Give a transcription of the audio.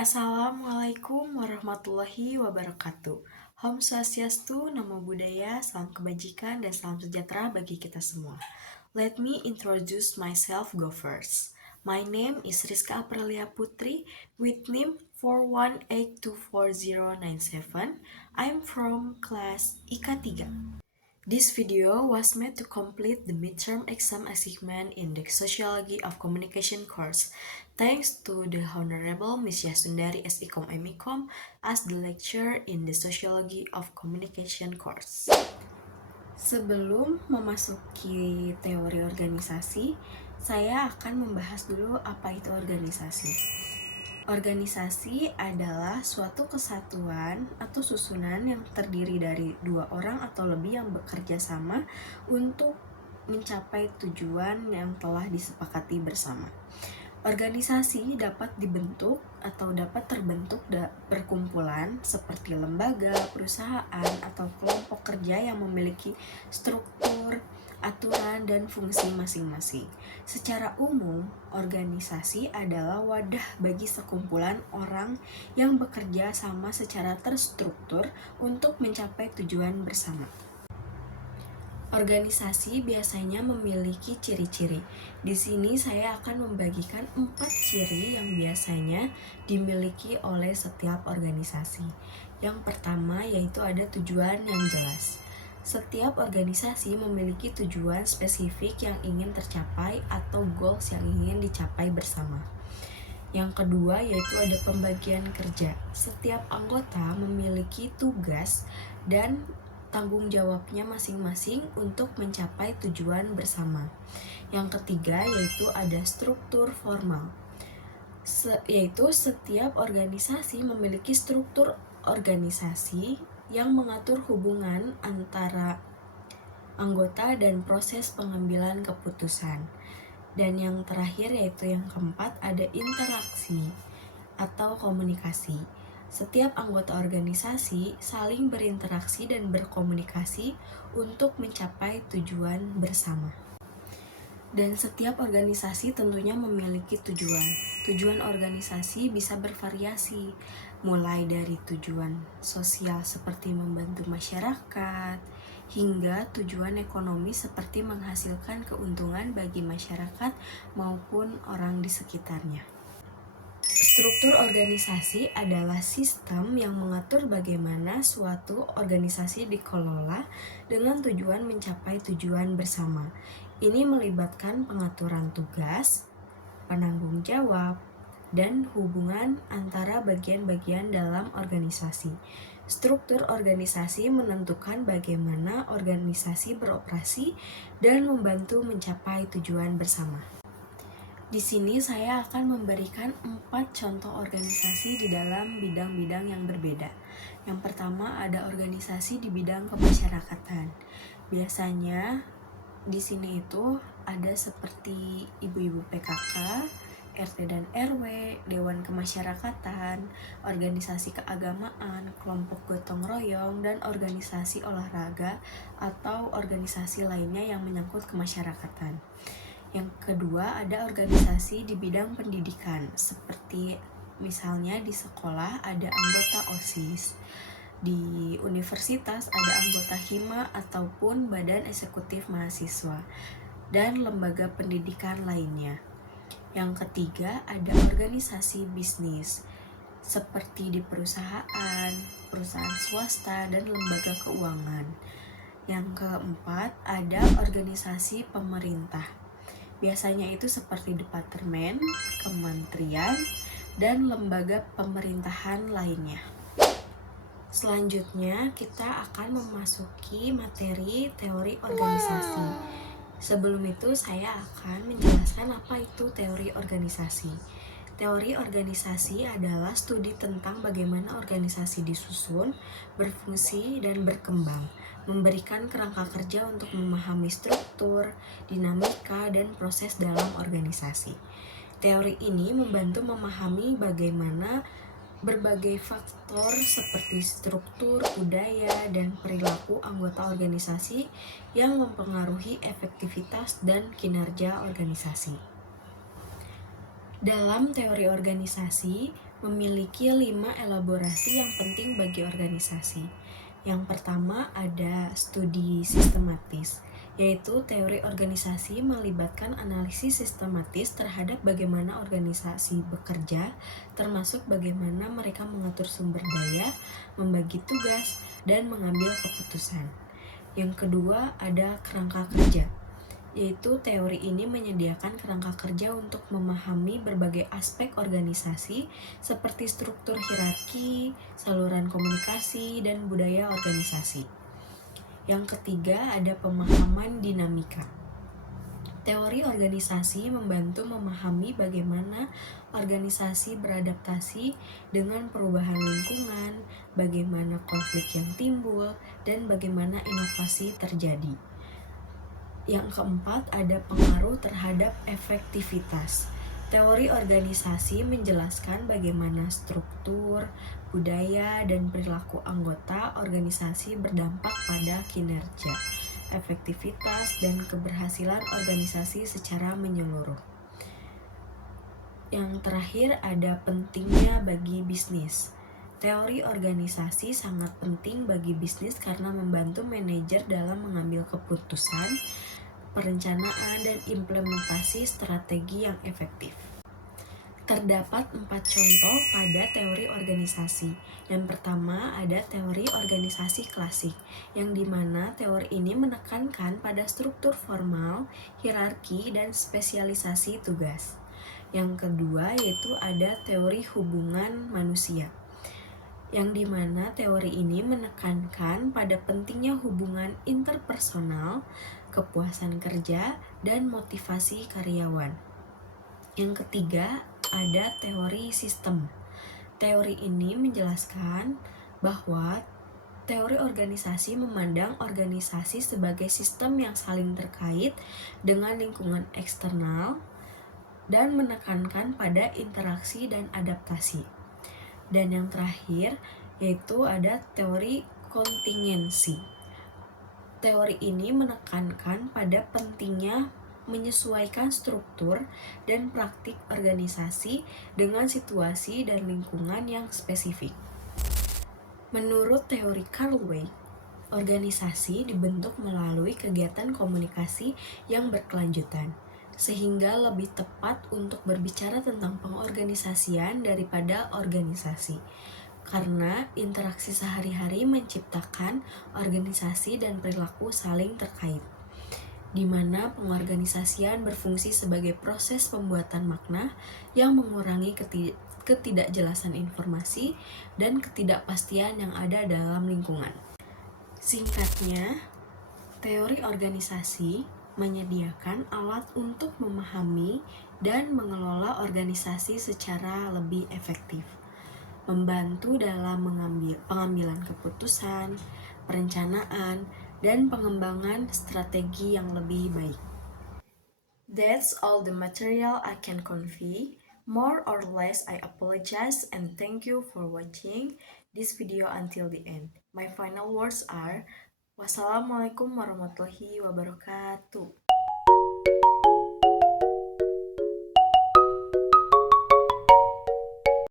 Assalamualaikum warahmatullahi wabarakatuh. Om Swastiastu, Namo Buddhaya, salam kebajikan dan salam sejahtera bagi kita semua. Let me introduce myself go first. My name is Rizka Aprilia Putri with NIM 418240097. I'm from class IKA 3. This video was made to complete the midterm exam assignment in the Sociology of Communication course. Thanks to the Honorable Ms. Yasundari SIKOM MIKOM as the lecturer in the Sociology of Communication course. Sebelum memasuki teori organisasi, saya akan membahas dulu apa itu organisasi. Organisasi adalah suatu kesatuan atau susunan yang terdiri dari dua orang atau lebih yang bekerja sama untuk mencapai tujuan yang telah disepakati bersama. Organisasi dapat dibentuk atau dapat terbentuk perkumpulan seperti lembaga, perusahaan, atau kelompok kerja yang memiliki struktur, aturan, dan fungsi masing-masing. Secara umum, organisasi adalah wadah bagi sekumpulan orang yang bekerja sama secara terstruktur untuk mencapai tujuan bersama. Organisasi biasanya memiliki ciri-ciri. Di sini saya akan membagikan 4 ciri yang biasanya dimiliki oleh setiap organisasi. Yang pertama yaitu ada tujuan yang jelas. Setiap organisasi memiliki tujuan spesifik yang ingin tercapai atau goals yang ingin dicapai bersama. Yang kedua yaitu ada pembagian kerja. Setiap anggota memiliki tugas dan tanggung jawabnya masing-masing untuk mencapai tujuan bersama. Yang ketiga yaitu ada struktur formal. Yaitu setiap organisasi memiliki struktur organisasi yang mengatur hubungan antara anggota dan proses pengambilan keputusan. Dan yang terakhir yaitu yang keempat ada interaksi atau komunikasi. Setiap anggota organisasi saling berinteraksi dan berkomunikasi untuk mencapai tujuan bersama. Dan setiap organisasi tentunya memiliki tujuan. Tujuan organisasi bisa bervariasi, mulai dari tujuan sosial seperti membantu masyarakat, hingga tujuan ekonomi seperti menghasilkan keuntungan bagi masyarakat maupun orang di sekitarnya. Struktur organisasi adalah sistem yang mengatur bagaimana suatu organisasi dikelola dengan tujuan mencapai tujuan bersama. Ini melibatkan pengaturan tugas, penanggung jawab, dan hubungan antara bagian-bagian dalam organisasi. Struktur organisasi menentukan bagaimana organisasi beroperasi dan membantu mencapai tujuan bersama. Di sini saya akan memberikan 4 contoh organisasi di dalam bidang-bidang yang berbeda. Yang pertama ada organisasi di bidang kemasyarakatan. Biasanya di sini itu ada seperti ibu-ibu PKK, RT dan RW, Dewan Kemasyarakatan, organisasi keagamaan, kelompok gotong royong, dan organisasi olahraga atau organisasi lainnya yang menyangkut kemasyarakatan. Yang kedua ada organisasi di bidang pendidikan, seperti misalnya di sekolah ada anggota OSIS, di universitas ada anggota HIMA ataupun Badan Eksekutif Mahasiswa, dan lembaga pendidikan lainnya. Yang ketiga ada organisasi bisnis, seperti di perusahaan swasta, dan lembaga keuangan. Yang keempat ada organisasi pemerintah. Biasanya itu seperti departemen, kementerian, dan lembaga pemerintahan lainnya. Selanjutnya kita akan memasuki materi teori organisasi. Sebelum itu saya akan menjelaskan apa itu teori organisasi. Teori organisasi adalah studi tentang bagaimana organisasi disusun, berfungsi, dan berkembang, memberikan kerangka kerja untuk memahami struktur, dinamika, dan proses dalam organisasi. Teori ini membantu memahami bagaimana berbagai faktor seperti struktur, budaya, dan perilaku anggota organisasi yang mempengaruhi efektivitas dan kinerja organisasi. Dalam teori organisasi, memiliki 5 elaborasi yang penting bagi organisasi. Yang pertama ada studi sistematis, yaitu teori organisasi melibatkan analisis sistematis terhadap bagaimana organisasi bekerja, termasuk bagaimana mereka mengatur sumber daya, membagi tugas, dan mengambil keputusan. Yang kedua ada kerangka kerja, yaitu teori ini menyediakan kerangka kerja untuk memahami berbagai aspek organisasi seperti struktur hierarki, saluran komunikasi, dan budaya organisasi. Yang ketiga ada pemahaman dinamika. Teori organisasi membantu memahami bagaimana organisasi beradaptasi dengan perubahan lingkungan, bagaimana konflik yang timbul, dan bagaimana inovasi terjadi. Yang keempat, ada pengaruh terhadap efektivitas. Teori organisasi menjelaskan bagaimana struktur, budaya, dan perilaku anggota organisasi berdampak pada kinerja, efektivitas, dan keberhasilan organisasi secara menyeluruh. Yang terakhir, ada pentingnya bagi bisnis. Teori organisasi sangat penting bagi bisnis karena membantu manajer dalam mengambil keputusan, perencanaan, dan implementasi strategi yang efektif. Terdapat 4 contoh pada teori organisasi. Yang pertama ada teori organisasi klasik, yang dimana teori ini menekankan pada struktur formal, hierarki, dan spesialisasi tugas. Yang kedua yaitu ada teori hubungan manusia, yang dimana teori ini menekankan pada pentingnya hubungan interpersonal, kepuasan kerja, dan motivasi karyawan. Yang ketiga, ada teori sistem. Teori ini menjelaskan bahwa teori organisasi memandang organisasi sebagai sistem yang saling terkait dengan lingkungan eksternal dan menekankan pada interaksi dan adaptasi. Dan yang terakhir, yaitu ada teori kontingensi. Teori ini menekankan pada pentingnya menyesuaikan struktur dan praktik organisasi dengan situasi dan lingkungan yang spesifik. Menurut teori Carl Weick, organisasi dibentuk melalui kegiatan komunikasi yang berkelanjutan, sehingga lebih tepat untuk berbicara tentang pengorganisasian daripada organisasi. Karena interaksi sehari-hari menciptakan organisasi dan perilaku saling terkait, di mana pengorganisasian berfungsi sebagai proses pembuatan makna yang mengurangi ketidakjelasan informasi dan ketidakpastian yang ada dalam lingkungan. Singkatnya, teori organisasi menyediakan alat untuk memahami dan mengelola organisasi secara lebih efektif, membantu dalam pengambilan keputusan, perencanaan, dan pengembangan strategi yang lebih baik. That's all the material I can convey. More or less, I apologize and thank you for watching this video until the end. My final words are, wassalamualaikum warahmatullahi wabarakatuh.